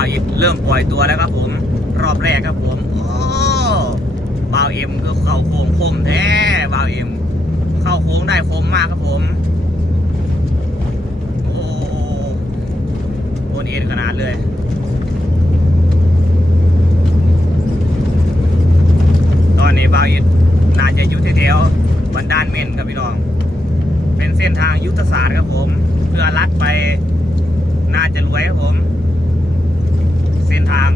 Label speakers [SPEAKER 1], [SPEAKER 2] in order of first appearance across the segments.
[SPEAKER 1] าวอิเริ่มปล่อยตัวแล้วครับผมรอบแรกครับผมโอ้บาวเอ็มก็เข้าโค้งคมแท้บาวเอ็ม เข้าโค้งได้คมมากครับผมโอ้โอนเอ็นขนาดเลยตอนนี้บาวอิดน่าจะอยู่แถวบันดาลเมนครับพี่น้อง เป็นเส้นทางยุทธศาสตร์ครับผม เพื่อลัดไปน่าจะรวยครับผม เส้นทาง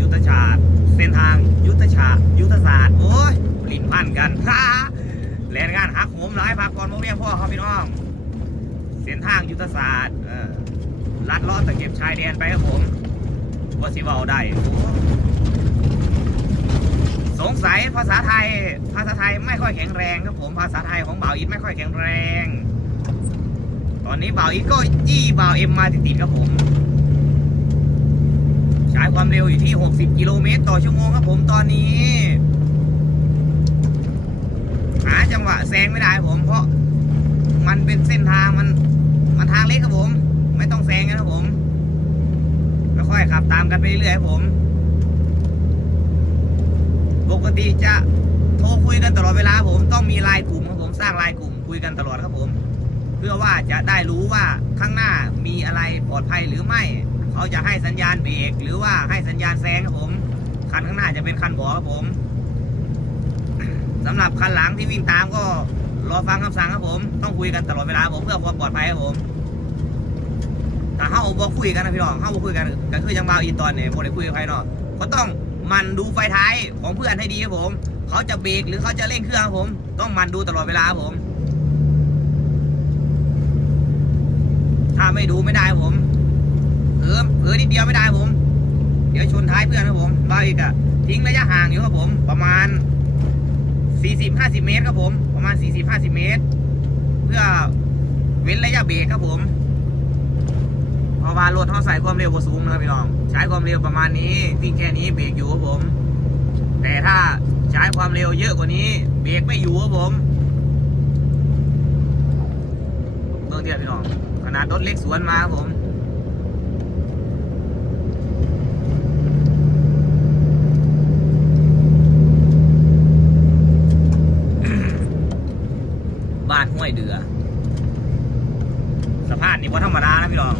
[SPEAKER 1] ยุทธศาสตร์เส้นทางยุทธศาสตร์ยุทธศาสตร์โอ้ยลิ้นพันกันฮ่าแลนงานหักโหมหลายพักก่อนโมเรียพ่อครับพี่น้องเส้นทางยุทธศาสตร์ลัดลาะตะเก็บชายแดนไปครับผมว่าสิเบาได้โอ้สงสัยภาษาไทย ภาษาไทยไม่ค่อยแข็งแรงครับผมภาษาไทยของบ่าวอิทไม่ค่อยแข็งแรง ตอนนี้บ่าวอิทก็ยี่บ่าวเอ็มมาติดๆครับผม ความเร็วอยู่ที่ 60 กิโลเมตรต่อชั่วโมงครับผมตอนนี้ หาจังหวะแซงไม่ได้ผม เพราะมันเป็นเส้นทางมันมันทางเล็กครับผม ไม่ต้องแซงนะครับผมค่อยขับตามกันไปเรื่อยๆครับผม ปกติจะโทรคุยกันตลอดเวลาผมต้องมีไลน์กลุ่มครับผมสร้างไลน์กลุ่มคุยกันตลอดครับผม เพื่อว่าจะได้รู้ว่าข้างหน้ามีอะไรปลอดภัยหรือไม่ เขาจะให้สัญญาณเบรกหรือว่าให้สัญญาณแซงครับผมคันข้างหน้าจะเป็นคันบอครับผมสำหรับคันหลังที่วิ่งตามก็รอฟังคำสั่งครับผม ต้องคุยกันตลอดเวลาผมเพื่อความปลอดภัยครับผมถ้าเฮาบ่คุยกันนะพี่น้องเฮาบ่คุยกันก็คือยังบาอีตอนเนี่ยบ่ได้คุยกับใครเนาะก็ต้องมันดูไฟท้ายของเพื่อนให้ดีครับผม เขาจะเบรกหรือเขาจะเร่งเครื่องครับผม ต้องมันดูตลอดเวลาครับผม ถ้าไม่ดูไม่ได้ครับผม ออเออนิดเดียวไม่ได้ผม เดี๋ยวชนท้ายเพื่อนครับผมบาอีกอะทิ้งระยะห่างอยู่ครับผม ประมาณ 40-50 เมตรครับผม ประมาณ 40-50 เมตร เพื่อเว้นระยะเบรกครับผมเพราะว่ารถเขาใส่ความเร็วกว่าสูงนะครับพี่น้อง ใช้ความเร็วประมาณนี้วิ่งแค่นี้เบรกอยู่ครับผม แต่ถ้าใช้ความเร็วเยอะกว่านี้ เบรกไม่อยู่ครับผมเบื้องเทียบพี่น้องขนาดรถเล็กสวนมาครับผม บ้านห้วยเดือ สภาพนี่ว่าธรรมดานะพี่น้อง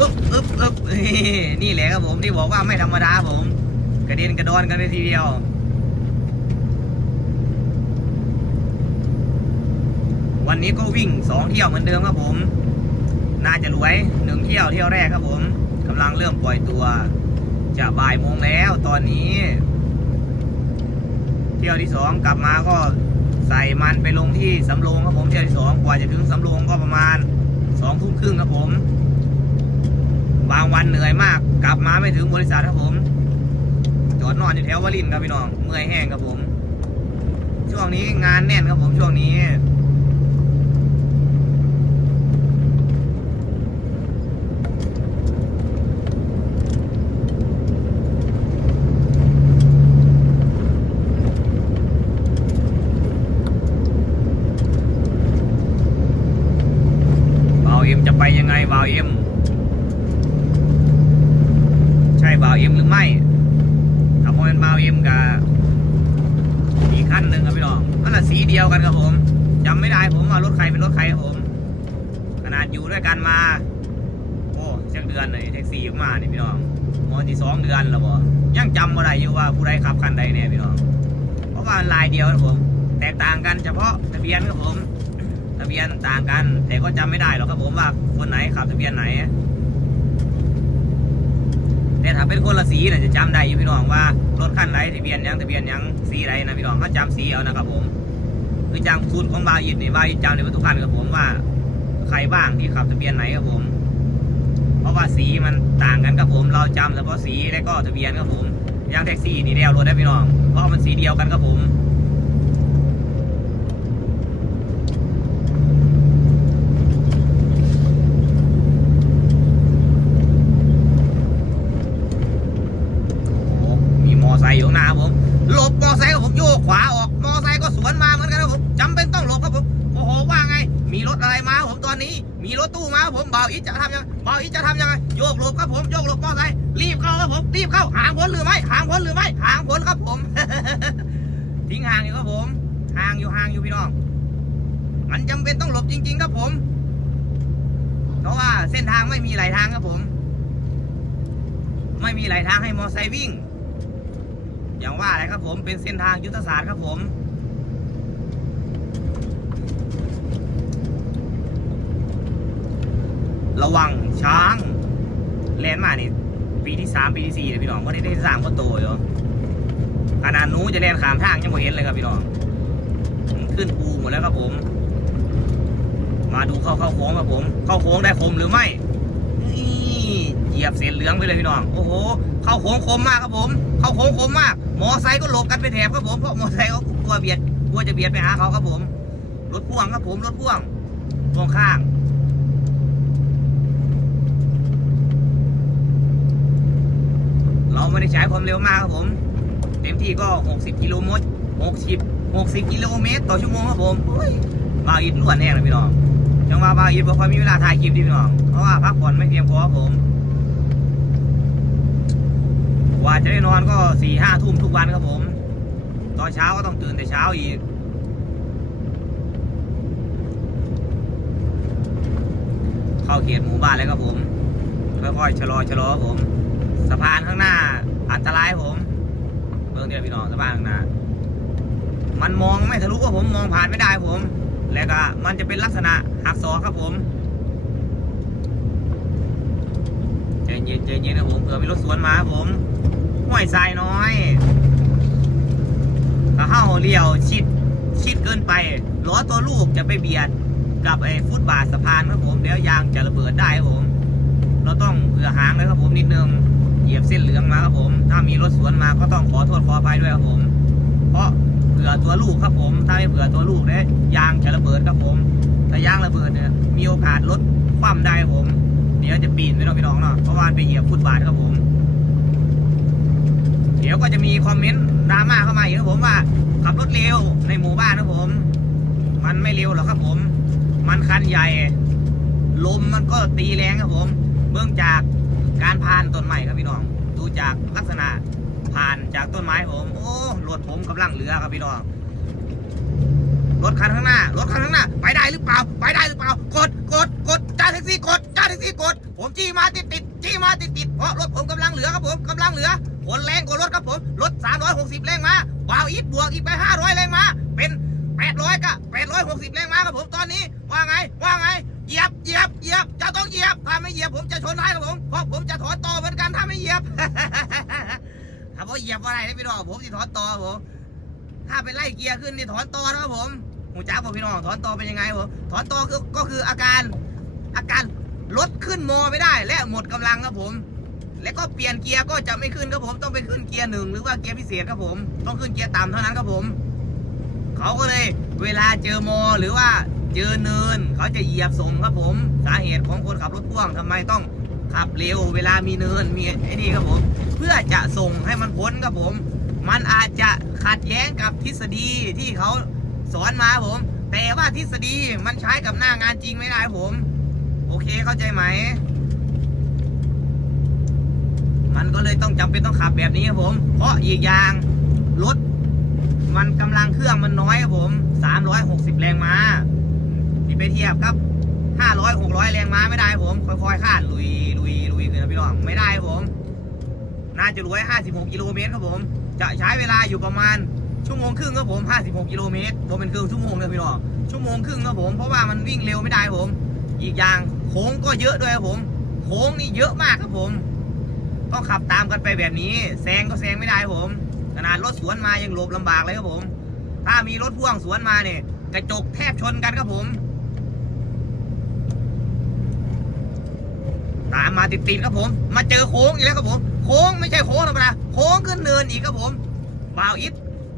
[SPEAKER 1] อึ๊บอึ๊บอึ๊บนี่นี่แหละครับผม ที่บอกว่าไม่ธรรมดาผม กระเด็นกระดอนกันไปทีเดียววันนี้ก็วิ่งสองเที่ยวเหมือนเดิมครับผม น่าจะรวยหนึ่งเที่ยวเที่ยวแรกครับผมกำลังเริ่มปล่อยตัว จะบ่ายโมงแล้วตอนนี้ เที่ยวที่สองกลับมาก็ใส่มันไปลงที่สำโรงครับผมเที่ยวที่สองกว่าจะถึงสำโรงก็ประมาณสองทุ่มครึ่งครับผม บางวันเหนื่อยมาก กลับมาไม่ถึงบริษัทครับผม จอดนอนอยู่แถววลินครับพี่น้อง เมื่อยแห้งครับผม ช่วงนี้งานแน่นครับผมช่วงนี้ บ่าวเอ็มจะไปยังไงบ่าวเอ็ม ใช่บ่าวเอ็มหรือไม่ ถ้าพอเป็นบ่าวเอ็มกับอีกขั้นหนึ่งครับพี่น้องนั่นแหละสีเดียวกันครับผมจำไม่ได้ผมว่ารถใครเป็นรถใครครับผม ขนา ด้วยกันมา โอ้เช็คเดือนเลยแท็กซี่มานี่พี่น้องมอที่สองเดือนแล้วบ่ยังจำมาได้อยู่ว่าผู้ใดขับคันใดเนี่ยพี่น้อง เพราะว่าลายเดียวนะผม แตกต่างกันเฉพาะทะเบียนครับผม ทะเบียนต่างกัน แต่ก็จำไม่ได้หรอกครับผมว่าคนไหนขับทะเบียนไหน แต่ถ้าเป็นคนละสีเนี่ยจะจำได้อยู่พี่น้องว่ารถคันไหนทะเบียนยังทะเบียนยังสีไหนนะพี่น้องเขาจำสีเอานะครับผม คือจำสูตรของบาอิดนี่บาอิดจำในประตูคันครับผมว่า ใครบ้างที่ขับทะเบียนไหนครับผม เพราะว่าสีมันต่างกันครับผม เราจำเฉพาะสีและก็ทะเบียนครับผม อยังแท็กซี่นี่เดียวรถได้พี่น้อง เพราะมันสีเดียวกันครับผม โอ้โหมีมอไซค์อยู่ข้างหน้าครับผม หลบมอไซค์กับผมโยกขวาออก มอไซค์ก็สวนมาเหมือนกันครับผมจำเป็นต้องหลบครับผม โอ้โห ว่าไง มีรถอะไรมาครับผมตอนนี้ นี้ มีรถตู้มาครับผมบ่าวอิทจะทำ ยังบ่าวอิทจะทำยังไงโยกหลบครับผมโยกหลบมอไซค์รีบเข้าครับผมรีบเข้าหางพ้นหรือไม่หางพ้นหรือไม่หางพ้นครับผม ทิ้งห่างอยู่ครับผมห่างอยู่ห่างอยู่พี่น้องมันจำเป็นต้องหลบจริง ๆ ครับผม เพราะว่าเส้นทางไม่มีหลายทางครับผม ไม่มีหลายทางให้มอไซค์วิ่ง อย่างว่าอะไรครับผมเป็นเส้นทางยุทธศาสตร์ครับผม ระวังช้างแลนมานี่ปีที่สามปีที่สี่เลยพี่น้องก็ได้ได้สร้างก็โตอยู่ขนาดนู้จะแลนขามทางยังไม่เห็นเลยครับพี่น้องขึ้นภูหมดแล้วครับผม มาดูเข้าเข้าโค้งครับผม เข้าโค้งได้คมหรือไม่นี่เหยียบเส้นเหลืองไปเลยพี่น้อง โอ้โห เข้าโค้งคมมากครับผม เข้าโค้งคมมาก มอไซค์ก็หลบกันไปแถบครับผม เพราะมอไซค์เขากลัวเบียด กลัวจะเบียดไปหาเขาครับผม รถพ่วงครับผม รถพ่วงพ่วงข้าง เรา ไม่ได้ใช้ความเร็วมากครับผม เต็มที่ก็ 60 กิโลเมตร60 60 กิโลเมตร ต่อชั่วโมงครับผมเฮ้ยบาวอิดล้วนแน่เลยพี่น้องจังหวะบาวอิดบ่ค่อยมีเวลาถ่ายคลิปดิพี่น้อง เพราะว่าพักผ่อนไม่เพียงพอครับผมกว่าจะได้นอนก็สี่ห้าทุ่มทุกวันครับผม ตอนเช้าก็ต้องตื่นแต่เช้าอีกเข้าเขตหมู่บ้านแล้วครับผมค่อยๆชะลอชะลอครับผม สะพานข้างหน้า อันตรายผมเบื้องเดียวพี่น้องสะพานข้างหน้า มันมองไม่ทะลุครับผมมองผ่านไม่ได้ผม แล้วก็มันจะเป็นลักษณะหักศอกครับผมใจเย็นใจเย็นครับผมเผื่อมีรถสวนมาครับผมห้วยทรายน้อยถ้าเข้าเลี้ยวชิดชิดเกินไปล้อตัวลูกจะไปเบียดกับไอ้ฟุตบาทสะพานครับผมเดี๋ยวยางจะระเบิดได้ครับผม เราต้องเผื่อหางเลยครับผมนิดนึง เหยียบเส้นเหลืองมาครับผม ถ้ามีรถสวนมาก็ต้องขอโทษขออภัยด้วยครับผม เพราะเผื่อตัวลูกครับผม ถ้าไม่เผื่อตัวลูกเนี่ยยางจะระเบิดครับผมถ้ายางระเบิดเนี่ยมีโอกาสรถคว่ำได้ครับผม เดี๋ยวจะปีนไปเนาะพี่น้องเนาะเพราะว่านไปเหยียบฟุตบาทครับผม เดี๋ยวก็จะมีคอมเมนต์ดราม่าเข้ามาอีกครับผมว่าขับรถเร็วในหมู่บ้านครับผม มันไม่เร็วหรอกครับผม มันคันใหญ่ ลมมันก็ตีแรงครับผม เบื้องจาก การผ่านต้นไม้ครับพี่น้อง ดูจากลักษณะผ่านจากต้นไม้ผม โอ้รถผมกำลังเหลือครับพี่น้องรถคันข้างหน้ารถคันข้างหน้า ไปได้หรือเปล่า ไปได้หรือเปล่ากดกดกดจ้าแท็กซี่กดจ้าแท็กซี่กด ผมจี้มาติดติดจี้มาติดติดเพราะรถผมกำลังเหลือครับผมกำลังเหลือผลแรงกว่ารถครับผมรถ360แรงมาบาวอีทบวกอีกไป 500แรงมาเป็น 800กับ860แรงมาครับผมตอนนี้ว่าไงว่าไง เหยียบเหยียบเหยียบจะต้องเหยียบถ้าไม่เหยียบผมจะชนท้ายครับผมเพราะผมจะถอนต่อเหมือนกันถ้าไม่เหยียบถ้าผมเหยียบอะไรนะพี่น้องผมจะถอนต่อครับผมถ้าไปไล่เกียร์ขึ้นนี่ถอนต่อนะครับผมหูจ้าบอกพี่น้องถอนต่อเป็นยังไงครับผมถอนต่อคือก็คืออาการอาการรถขึ้นโมไม่ได้ และหมดกำลังครับผม แล้วก็เปลี่ยนเกียร์ก็จะไม่ขึ้นครับผมต้องไปขึ้นเกียร์หนึ่งหรือว่าเกียร์พิเศษครับผม ต้องขึ้นเกียร์ต่ำเท่านั้นครับผม เขาก็เลยเวลาเจอโมหรือว่า เจอเนินเขาจะเหยียบส่งครับผม สาเหตุของคนขับรถพ่วงทำไมต้องขับเร็วเวลามีเนินมีไอ้นี่ครับผม เพื่อจะส่งให้มันพ้นครับผม มันอาจจะขัดแย้งกับทฤษฎีที่เขาสอนมาผม แต่ว่าทฤษฎีมันใช้กับหน้างานจริงไม่ได้ผม โอเคเข้าใจไหม มันก็เลยต้องจำเป็นต้องขับแบบนี้ครับผม เพราะอีกอย่างรถมันกำลังเครื่องมันน้อยครับผม 360 แรงม้า ที่ไปเทียบกับ500 600แรงม้าไม่ได้ผม ค่อยๆข้านลุยลุยลุยขึ้นะพี่น้องไม่ได้ผม น่าจะรวย56กิโลเมตรครับผม จะใช้เวลาอยู่ประมาณชั่วโมงครึ่งครับผม56กิโลเมตรผมเป็นครึ่งชั่วโมงเลยพี่น้องชั่วโมงครึ่งครับผมเพราะว่ามันวิ่งเร็วไม่ได้ผม อีกอย่างโค้งก็เยอะด้วยครับผม โค้งนี่เยอะมากครับผมต้องขับตามกันไปแบบนี้แซงก็แซงไม่ได้ผมขนาดรถสวนมายังหลบลำบากเลยครับผม ถ้ามีรถพ่วงสวนมาเนี่ยกระจกแทบชนกันครับผม ตามมาติดๆครับผม มาเจอโค้งอีกแล้วครับผม โค้งไม่ใช่โค้งธรรมดาโค้งขึ้นเนินอีกครับผมบ่าวอิท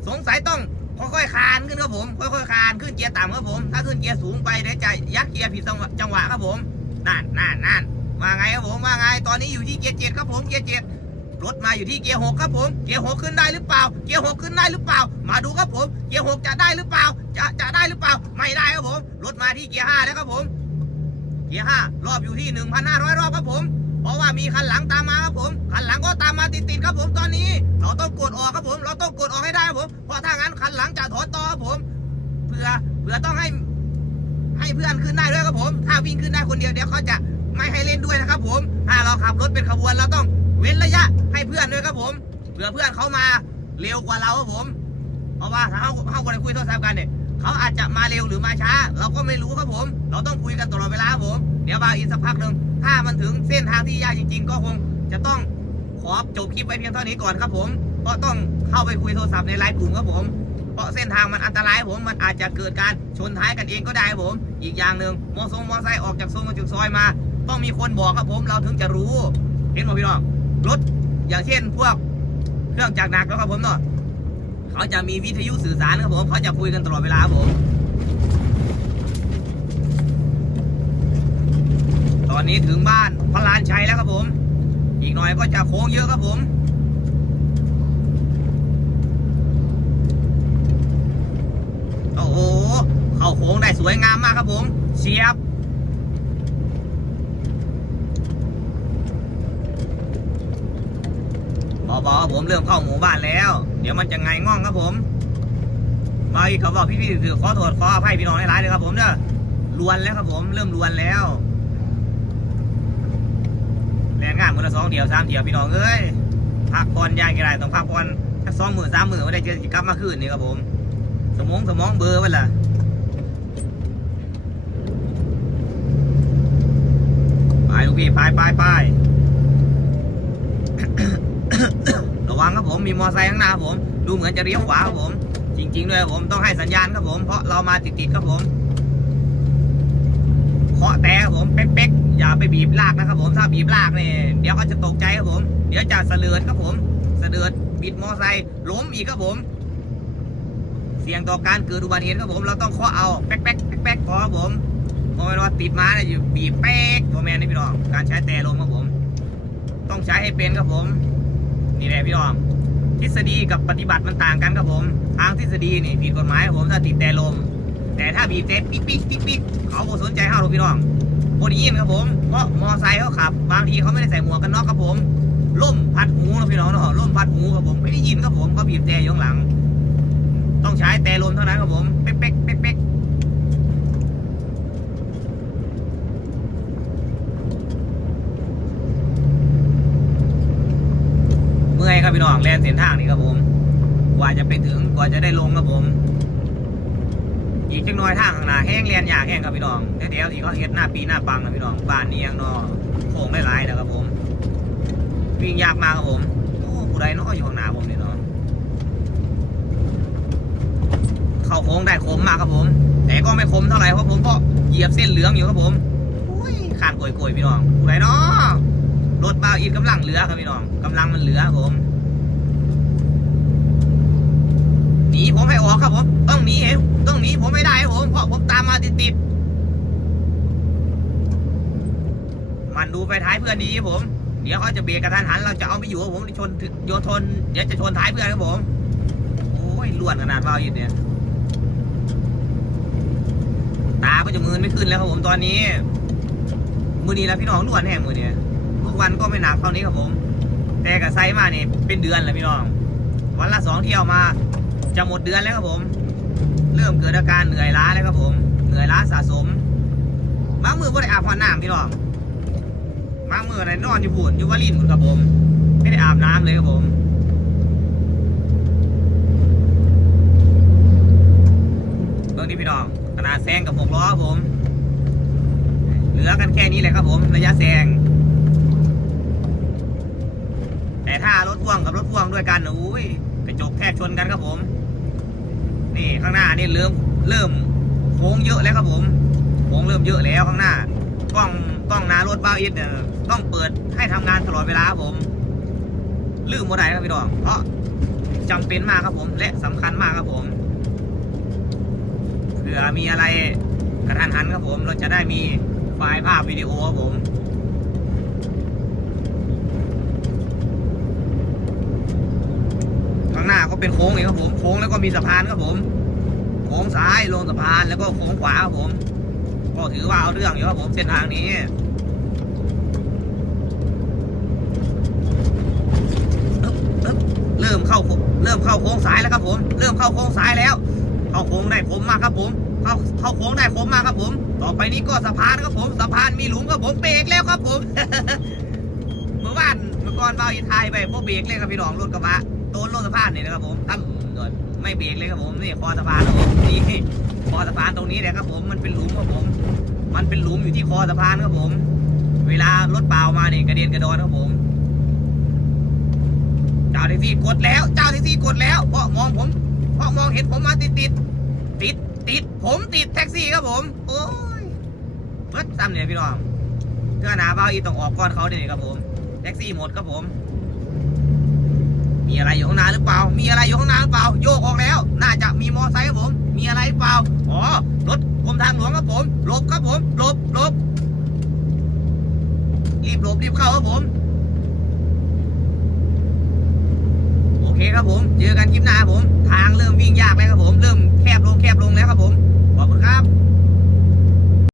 [SPEAKER 1] สงสัยต้องค่อยๆคานขึ้นครับผม ค่อยๆคานขึ้นเกียร์ต่ำครับผม ถ้าขึ้นเกียร์สูงไปเดี๋ยวจะยัดเกียร์ผิดจังหวะจังหวะครับผมนั่นนั่นนั่นว่าไงครับผมว่าไงตอนนี้อยู่ที่เกียร์เจ็ดครับผมเกียร์เจ็ดรถมาอยู่ที่เกียร์หกครับผม เกียร์หกขึ้นได้หรือเปล่า เกียร์หกขึ้นได้หรือเปล่า มาดูครับผม เกียร์หกจะได้หรือเปล่า จะจะได้หรือเปล่า ไม่ได้ครับผม รถมาที่เกียร์ห้าแล้วครับผม เกียร์ห้ารอบอยู่ที่ 1,500 รอบครับผม เพราะว่ามีคันหลังตามมาครับผม คันหลังก็ตามมาติดๆครับผมตอนนี้ เราต้องกดออกครับผม เราต้องกดออกให้ได้ครับผม เพราะถ้างั้นคันหลังจะถอนต่อครับผม เพื่อเพื่อต้องให้ให้เพื่อนขึ้นได้ด้วยครับผม ถ้าวิ่งขึ้นได้คนเดียวเดี๋ยวเขาจะไม่ให้เล่นด้วยนะครับผม ถ้าเราขับรถเป็นขบวนเราต้องเว้นระยะให้เพื่อนด้วยครับผม เผื่อเพื่อนเขามาเร็วกว่าเราครับผม เพราะว่าถ้าเขาเขาคนคุยโทรศัพท์กันเนี่ย เขาอาจจะมาเร็วหรือมาช้า เราก็ไม่รู้ครับผม เราต้องคุยกันตลอดเวลาครับผม เดี๋ยวบาอีกสักพักหนึ่งถ้ามันถึงเส้นทางที่ยากจริง ๆ ก็คงจะต้องขอจบคลิปไว้เพียงเท่านี้ก่อนครับผมเพราะต้องเข้าไปคุยโทรศัพท์ในไลน์กลุ่มครับผม เพราะเส้นทางมันอันตรายผมมันอาจจะเกิดการชนท้ายกันเองก็ได้ผม อีกอย่างหนึ่งมอทรงมอไซค์ออกจากโซนมาจากซอยมา ต้องมีคนบอกครับผมเราถึงจะรู้ เห็นไหมพี่น้องรถอย่างเช่นพวกเครื่องจักรหนักแล้วครับผมเนาะ เขาจะมีวิทยุสื่อสารครับผมเขาจะคุยกันตลอดเวลาครับผม ตอนนี้ถึงบ้านพระลานชัยแล้วครับผม อีกหน่อยก็จะโค้งเยอะครับผมโอ้โหเข้าโค้งได้สวยงามมากครับผมเชียบเบาๆผมเริ่มเข้าหมู่บ้านแล้ว เดี๋ยวมันจะไงง่องครับผมมาอีกเขาบอกพี่ๆถือขอโทษขออภัยพี่น้องให้ร้ายเลยครับผมเด้อลวนแล้วครับผม เริ่มลวนแล้วแรงงานมือละสองเดียวสามเดียวพี่น้องเอ้ยพักผ่อนยากกี่ไรต้องพักผ่อนถ้าสองหมือสามหมือไม่ได้เจอจิกลับมาคืนนี่ครับผม สมองสมองเบอร์ไปละไปลูกพี่ไปไปไปังครับผมมีมอไซค์ข้างหน้าผม ดูเหมือนจะเลี้ยวขวาครับผม จริง ๆ ด้วยผมต้องให้สัญญาณครับผม เพราะเรามาติดๆครับผมเคาะแต่ครับผมเป๊กๆอย่าไปบีบลากนะครับผมถ้าบีบลากเนี่ยเดี๋ยวเขาจะตกใจครับผม เดี๋ยวจะเสลือดครับผมเสลือดบิดมอไซค์ล้มอีกครับผมเสี่ยงต่อการเกิดอุบัติเหตุครับผม เราต้องเคาะเอาแป๊กแป๊กแป๊กพอครับผมเพราะว่าติดมาเนี่ยอยู่บีบแป๊กตัวแมนนี่พี่น้องการใช้แต่ลมครับผม ต้องใช้ให้เป็นครับผม นี่แหละพี่น้องทฤษฎีกับปฏิบัติมันต่างกันครับผม ทางทฤษฎีนี่ผิดกฎหมายผมถ้าติดแต่ลม แต่ถ้าบีบเต็ปิ๊กปิ๊กปิ๊กปิ๊กเขาบ่สนใจเฮาหรอกพี่น้องบนยินครับผม เพราะมอไซค์เขาขับ บางทีเขาไม่ได้ใส่หมวกกันน็อกครับผมล่มพัดหูนะพี่น้องเนาะล่มพัดหูครับผมไม่ได้ยินครับผมเขาบีบแต่อยู่ข้างหลัง ต้องใช้แต่ลมเท่านั้นครับผม เป๊กเป๊กเป๊กเป๊กเมื่อยครับพี่น้อง แล่นเส้นทางนี่ครับผม กว่าจะไปถึงกว่าจะได้ลงครับผม อีกจังน้อยทางข้างหน้าแห้งเรียนยากแห้งครับพี่น้องเดี๋ยวๆที่เขาเฮ็ดหน้าปีหน้าปังนะพี่น้องบ้านนี้ยังเนอโค้งได้หลายนะครับผมวิ่งยากมากครับผมโอ้ผู้ใดเนออยู่ข้างหน้าผมนี่เนาะเข้าโค้งได้คมมากครับผม แต่ก็ไม่คมเท่าไหร่เพราะผมก็เหยียบเส้นเหลืองอยู่ครับผมอุ้ยขาดโกยๆพี่น้องผู้ใดนาะรถเบาอีกกำลังเหลือครับพี่น้องกำลังมันเหลือครับผม ห นีผมให้ออกครับผม ต้องหนีเองต้องหนีผมไม่ได้ครับผมเพราะผมตามมาติดติดๆมันดูไฟท้ายเพื่อนดีครับผม เดี๋ยวเขาจะเบรกกระทันหันเราจะเอาไม่อยู่ครับผมชนโยนทนเดี๋ยวจะชนท้ายเพื่อนครับผมโอ้ยล้วนขนาดเราอยู่เนี่ยตาก็จะมือไม่ขึ้นแล้วครับผมตอนนี้ มือนี้แล้วพี่น้องล้วนแห่มือเนี่ยทุกวันก็ไม่หนักเท่านี้ครับผม แต่กับไซส์มาเนี่ยเป็นเดือนแล้วพี่น้องวันละสองเที่ยวมา จะหมดเดือนแล้วครับผม เริ่มเกิดอาการเหนื่อยล้าแล้วครับผม เหนื่อยล้าสะสมบางมือก็ได้อาบพอน้ำพี่น้องบางมือไหนนอนอยู่พูนอยู่วาลินคุณครับผม ไม่ได้อาบน้ำเลยครับผมเบื้องนี้พี่น้องขนาดแซงกับหกล้อครับผม เหลือกันแค่นี้แหละครับผมระยะแซงแต่ถ้ารถพ่วงกับรถพ่วงด้วยกันอุ้ยกระจกแทกชนกันครับผม นี่ข้างหน้านี่เริ่มเริ่มโค้งเยอะแล้วครับผมโค้งเริ่มเยอะแล้วข้างหน้ากล้องกล้องหน้ารถบ้าอิดเนี่ยต้องเปิดให้ทำงานตลอดเวลาผม ลืมบ่ได้ครับพี่น้องเพราะจำเป็นมากครับผม และสำคัญมากครับผมเผื่อมีอะไรกระทันหันครับผม เราจะได้มีไฟล์ภาพวิดีโอครับผม ข้างหน้าก็ เป็นโค้งเอีกครับผม โค้งแล้วก็มีสะพานครับผม โค้งซ้ายลงสะพานแล้วก็โค้งขวาครับผม ก็ถือว่าเอาเรื่องอยู่ครับผมเส้นทางนี้เริ่มเข้าเริ่มเข้าโค้งซ้ายแล้วครับผม เริ่มเข้าโค้งซ้ายแล้ว เข้าโค้งได้คมมากครับผม เข้าเข้าโค้งได้คมมากครับผม ต่อไปนี้ก็สะพานครับผมสะพานมีหลุมครับผมเบรกแล้วครับผม เมื่อวานเมื่อก่อนเบาอีไทยไปพวกเบรกเลยครับพี่น้องรถกระบะ โดนรถสะพานนี่นะครับผมตั้มก่อนไม่เบรกเลยครับผมนี่คอสะพานครับผมนี่คอสะพานตรงนี้เลยครับผมมันเป็นหลุมครับผม มันเป็นหลุมอยู่ที่คอสะพานครับผม เวลารถเปล่ามาเนี่ยกระเด็นกระดอนครับผมเจ้าแท็กซี่กดแล้ว เจ้าแท็กซี่กดแล้วเพราะมองผมเพราะมองเห็นผมมาติดติดติดติดผมติดแท็กซี่ครับผม โอ้ยเบิดซ้ำเนี่ยพี่น้องเพื่อหนาเบาอีต้องออกก่อนเขาเดี๋ยครับผม แท็กซี่หมดครับผม มีอะไรอยู่ข้างหน้าหรือเปล่า มีอะไรอยู่ข้างหน้าหรือเปล่า โยกออกแล้ว น่าจะมีมอไซค์ครับผม มีอะไรหรือเปล่า อ๋อ รถกรมทางหลวงครับผม หลบครับผม หลบหลบ รีบหลบรีบเข้าครับผม โอเคครับผม เจอกันคลิปหน้าครับผม ทางเริ่มวิ่งยากแล้วครับผม เริ่มแคบลงแคบลงแล้วครับผม ขอบคุณครับ